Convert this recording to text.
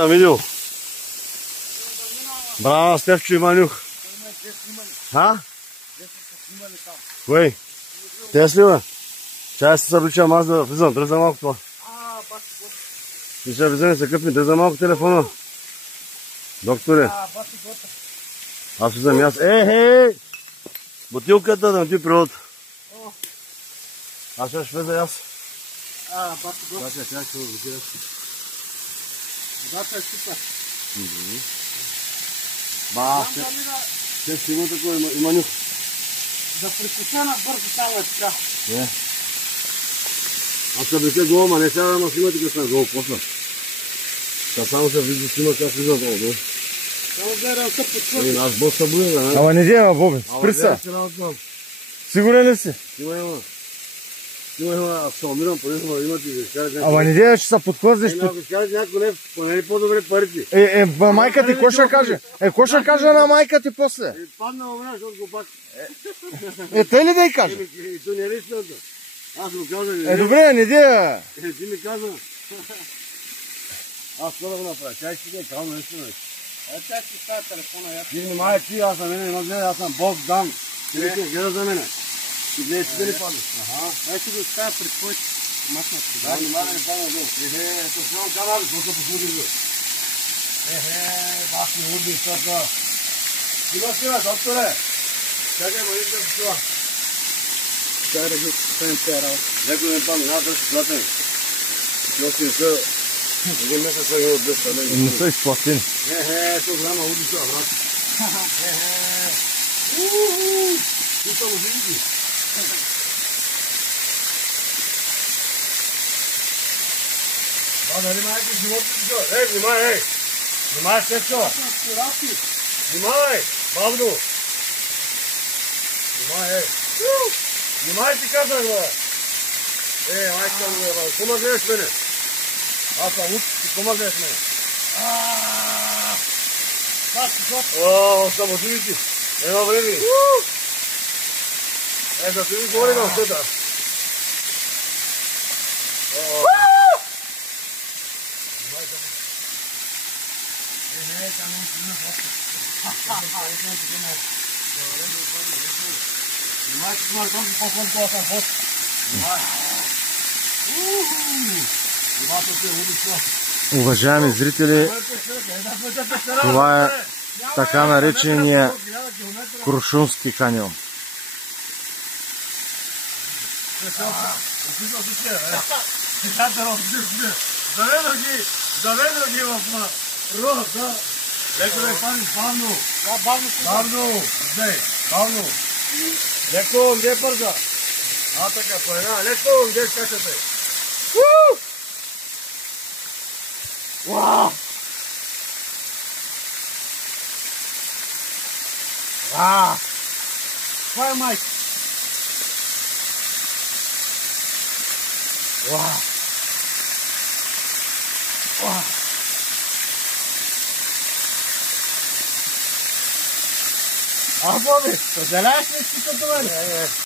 Sam vidio. Bravo, Stefčo i Manjuh. Ha? Кой? Тесли, бе? Чая се съблича аз да влизам. Дръжа малко това. Ще влизаме се къпни. Дръжа малко телефона. Докторе. Аз влизам и аз. Ей! Бутилката да ми ти превод. Аз ще влиза и аз. Чакай, ще го бутилаш. Водата е супер. Ще има такова, има нюх. Да прекусена бързо само е така. Не. Аз се блесе долу, ма не сега да ма снимате къде съм долу, после. Та само се вижда снима как влиза долу, долу. Само гледам се подсвърти. Аз бос са буя, да, не? Ама не дема, Боби, спри се. Сигурен ли си? Има. Аз се умирам, понеже имате и да изкарат някакво. Ама не дема, ще се подхлъзнеш. Ако изкарат някакво не, поне ли по-добре парите? Майка ти, кой ще каже? Кой ще каже на майка ти после? Падна умря, защото го пак. Тъй ли да й каже? И то не е истината. Аз му казах. Добре, не дема. Ти ми каза. Аз това да го направя. Чай си да кално наистина. Тя си ставя телефона. Ти внимавай ти, аз на мене не ме гледа, аз съм Бог дам. Ти не се гледа за мене. Ти гледа си да ли паднеш. Дай си го ставя пред твоите махнат. Да, внимавай, не падна долу. Ето снимам камера, какво се послужи за? Бах ми урди, стърта. Сима, докторе. Чакай, ма искам си това. Чакай да го ставим тези работа. Некой не падна, няма да се платен. Носи не са. Един месец са имал 200 лева. Не са изплатени. То голяма урди това, брат. Ти са му види. Нали майка живота си това? Внимай, Внимай, Стефчо! Внимай! Бабно! Внимай, Внимай ти казах, бе! Майка му, бе! Кома гледаш мене? Аз съм лук, ти кома гледаш мене? Саможивите! Нема време! Да ти ми говори на света! Уважаеми зрители, това е така наречения Крушунски каньон. Заведох ги в рот, да. Леко да паниш, бавно. Бавно. Леко, где бърза? Така, по една. Леко, где скачате? Това е майка. Боби, съжаляваш ли си като мен?